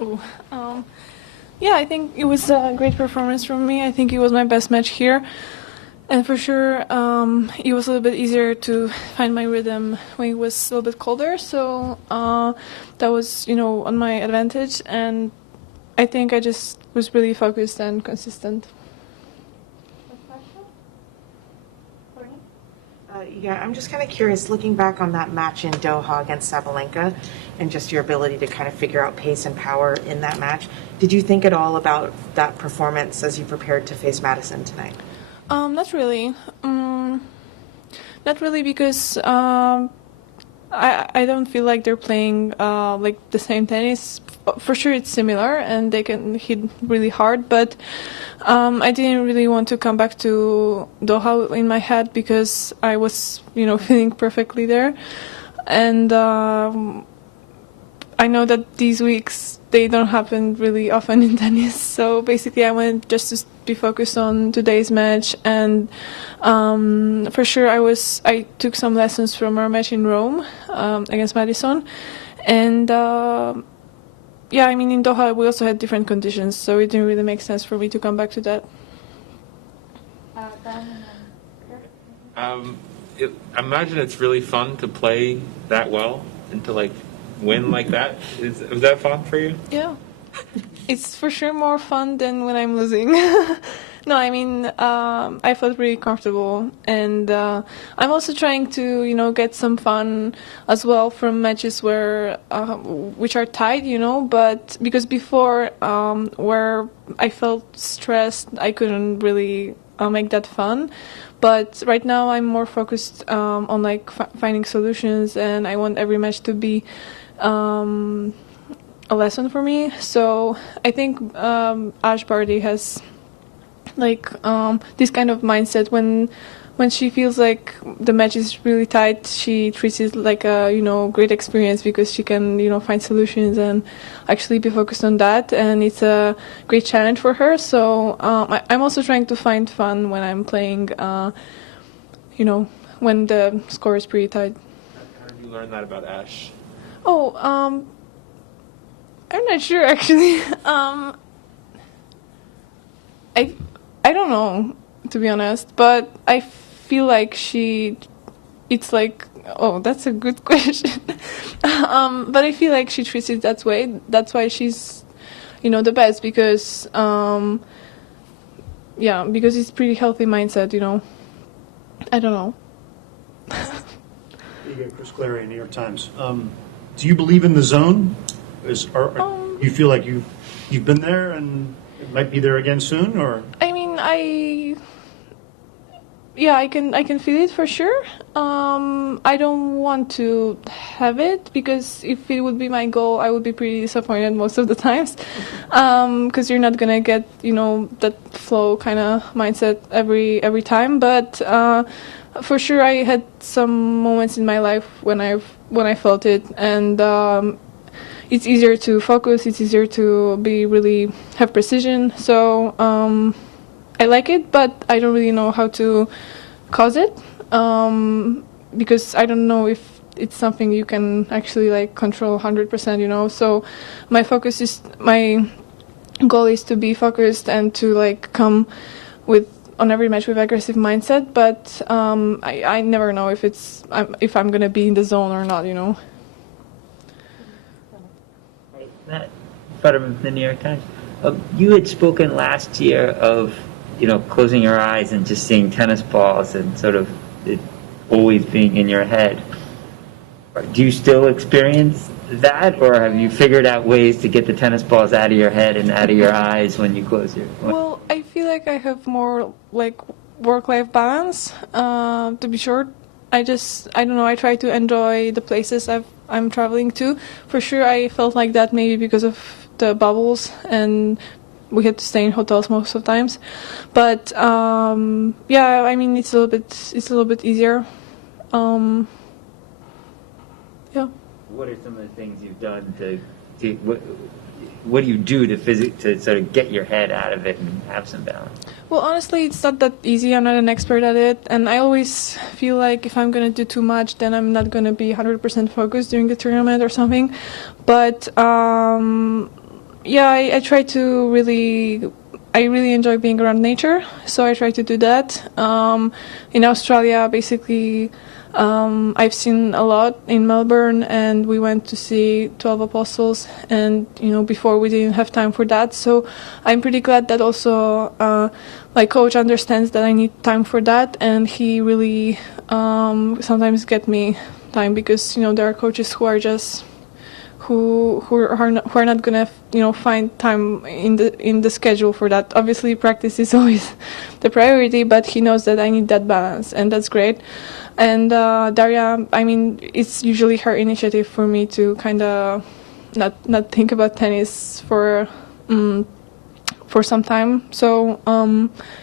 Ooh, yeah, I think it was a great performance from me. I think it was my best match here. And for sure, it was a little bit easier to find my rhythm when it was a little bit colder. So that was, on my advantage. And I think I just was really focused and consistent. Yeah, I'm just kind of curious, looking back on that match in Doha against Sabalenka and just your ability to kind of figure out pace and power in that match, did you think at all about that performance as you prepared to face Madison tonight? Not really. Not really because I don't feel like they're playing like the same tennis. For sure, it's similar and they can hit really hard, but I didn't really want to come back to Doha in my head because I was, feeling perfectly there, and I know that these weeks they don't happen really often in tennis. So basically, I wanted just to be focused on today's match, and for sure, I took some lessons from our match in Rome against Madison, and yeah, I mean in Doha we also had different conditions, so it didn't really make sense for me to come back to that. I imagine it's really fun to play that well and to win like that. Was that fun for you? Yeah, it's for sure more fun than when I'm losing. No, I mean, I felt really comfortable, and I'm also trying to, get some fun as well from matches which are tight, but because before, where I felt stressed, I couldn't really make that fun. But right now I'm more focused on finding solutions, and I want every match to be a lesson for me. So I think Ash Barty has this kind of mindset when she feels like the match is really tight, she treats it like a great experience because she can find solutions and actually be focused on that, and it's a great challenge for her. So I'm also trying to find fun when I'm playing when the score is pretty tight. How did you learn that about Ash? I'm not sure actually. I don't know, to be honest, but I feel like it's like, oh, that's a good question. But I feel like she treats it that way. That's why she's, the best because, because it's pretty healthy mindset, I don't know. Chris Clary, New York Times. Do you believe in the zone? You feel like you've been there and it might be there again soon, or? I mean, I can feel it for sure. I don't want to have it because if it would be my goal, I would be pretty disappointed most of the times. Because you're not gonna get that flow kind of mindset every time. But for sure, I had some moments in my life when I felt it, and it's easier to focus. It's easier to really have precision. So I like it, but I don't really know how to cause it because I don't know if it's something you can actually control 100%. So my goal is to be focused and to come on every match with aggressive mindset. But I never know if I'm gonna be in the zone or not. Matt Futterman from the New York Times. You had spoken last year of, closing your eyes and just seeing tennis balls and sort of it always being in your head. Do you still experience that, or have you figured out ways to get the tennis balls out of your head and out of your eyes when you close your eyes? Well, I feel like I have more work-life balance, to be short. I don't know, I try to enjoy the places I'm traveling to. For sure, I felt like that maybe because of the bubbles, and we had to stay in hotels most of the times. But yeah, I mean it's a little bit easier. Yeah. What are some of the things you've done what do you do to sort of get your head out of it and have some balance? Well, honestly, it's not that easy. I'm not an expert at it, and I always feel like if I'm gonna do too much, then I'm not gonna be 100% focused during the tournament or something. But yeah, I try to really. I really enjoy being around nature, so I try to do that. In Australia, basically, I've seen a lot in Melbourne, and we went to see 12 Apostles, and before we didn't have time for that. So I'm pretty glad that also my coach understands that I need time for that, and he really sometimes get me time because there are coaches who are just who are not gonna find time in the schedule for that. Obviously, practice is always the priority, but he knows that I need that balance, and that's great. And Daria, I mean, it's usually her initiative for me to kind of not think about tennis for some time. So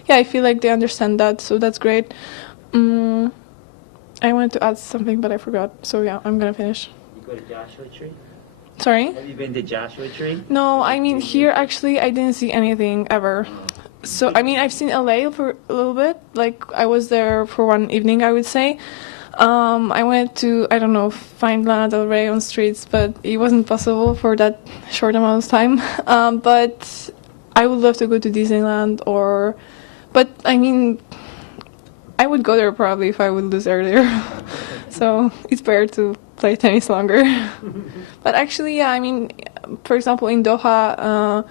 yeah, I feel like they understand that, so that's great. I wanted to add something, but I forgot. So yeah, I'm gonna finish. You go to Joshua Tree? Sorry? Have you been to Joshua Tree? No, I mean, here actually I didn't see anything ever. So, I mean, I've seen LA for a little bit. Like, I was there for one evening, I would say. I went to, I don't know, find Lana Del Rey on streets, but it wasn't possible for that short amount of time. But I would love to go to Disneyland but I mean, I would go there probably if I would lose earlier. So it's better to play tennis longer. But actually, yeah, I mean, for example, in Doha,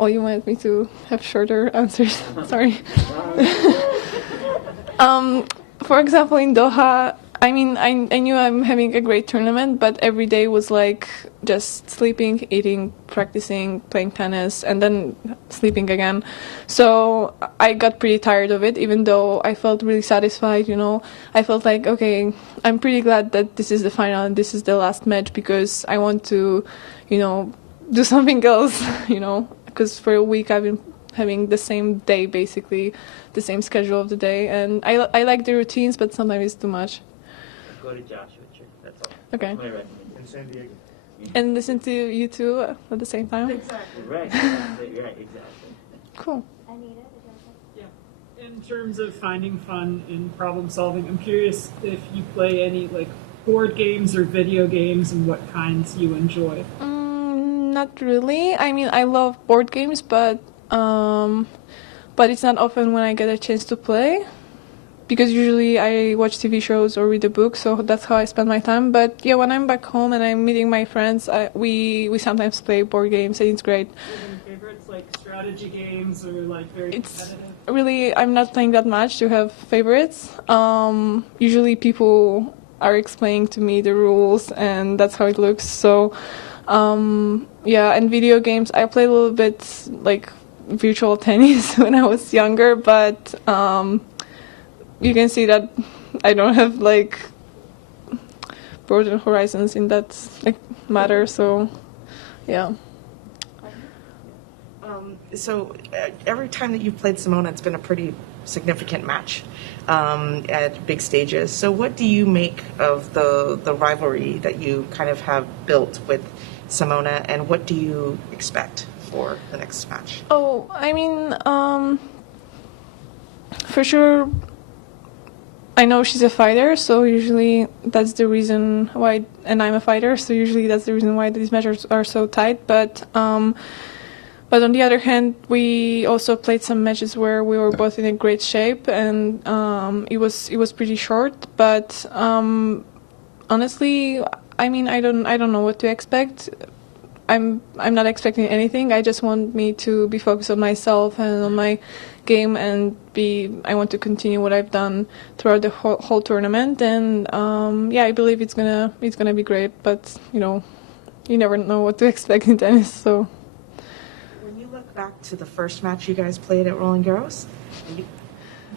you wanted me to have shorter answers. Sorry. For example, in Doha, I mean, I knew I'm having a great tournament, but every day was like just sleeping, eating, practicing, playing tennis, and then sleeping again. So I got pretty tired of it, even though I felt really satisfied, I felt like, okay, I'm pretty glad that this is the final and this is the last match because I want to, do something else, because for a week I've been having the same day, basically, the same schedule of the day. And I like the routines, but sometimes it's too much. Go to Joshua Tree. That's all. Okay. That's my recommendation. In San Diego. And listen to you two at the same time? Exactly. Right. Right. Exactly. Cool. Yeah. In terms of finding fun in problem solving, I'm curious if you play any like board games or video games and what kinds you enjoy. Not really. I mean, I love board games, but it's not often when I get a chance to play. Because usually I watch TV shows or read a book, so that's how I spend my time. But yeah, when I'm back home and I'm meeting my friends, we sometimes play board games, and it's great. Do you have any favorites, like strategy games or like very competitive? Really, I'm not playing that much to have favorites. Usually people are explaining to me the rules, and that's how it looks. So yeah, and video games, I play a little bit like virtual tennis when I was younger, but you can see that I don't have like broaden horizons in that matter. So, yeah. So every time that you've played Simona, it's been a pretty significant match at big stages. So what do you make of the rivalry that you kind of have built with Simona, and what do you expect for the next match? Oh, I mean, for sure, I know she's a fighter, so usually that's the reason why, and I'm a fighter, so usually that's the reason why these matches are so tight. But on the other hand, we also played some matches where we were both in a great shape, and it was pretty short. But honestly, I mean, I don't know what to expect. I'm not expecting anything. I just want me to be focused on myself and on my game, and I want to continue what I've done throughout the whole tournament. And yeah, I believe it's gonna be great. But you never know what to expect in tennis. So When you look back to the first match you guys played at Roland Garros,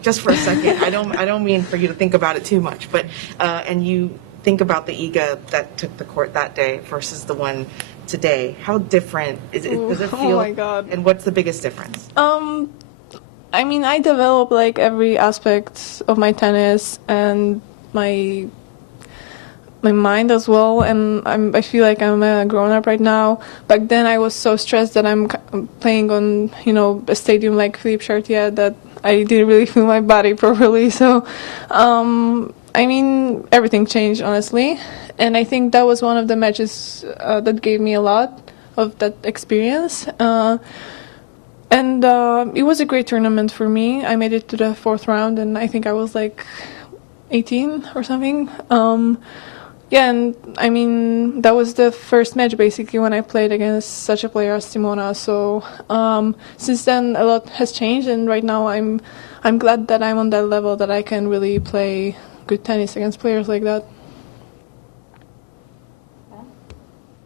just for a second, I don't mean for you to think about it too much, but and you think about the Iga that took the court that day versus the one today. How different does it feel? Oh my God. And what's the biggest difference? I mean, I developed like every aspect of my tennis and my mind as well, and I feel like I'm a grown up right now. Back then I was so stressed that I'm playing on a stadium like Philippe Chartier that I didn't really feel my body properly. So, I mean, everything changed, honestly. And I think that was one of the matches that gave me a lot of that experience. And it was a great tournament for me. I made it to the fourth round, and I think I was like 18 or something. Yeah, and I mean, that was the first match basically when I played against such a player as Simona. So since then, a lot has changed, and right now I'm glad that I'm on that level that I can really play good tennis against players like that.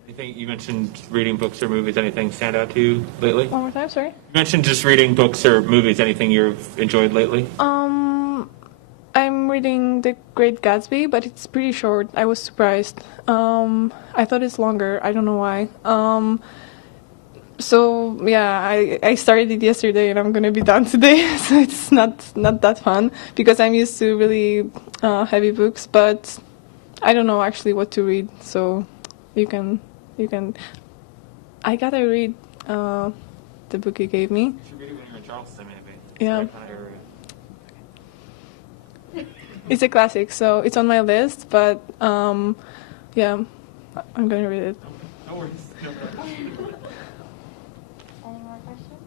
Anything you mentioned reading books or movies? Anything stand out to you lately? One more time, sorry. You mentioned just reading books or movies. Anything you've enjoyed lately? I'm reading The Great Gatsby, but it's pretty short. I was surprised. I thought it's longer. I don't know why. So yeah, I started it yesterday, and I'm gonna be done today. So it's not that fun because I'm used to really heavy books, but I don't know actually what to read. So you can. I gotta read the book you gave me. You should read it when you're in Charleston, maybe. Yeah. It's a classic, so it's on my list, but yeah, I'm gonna read it. No worries. Any more questions?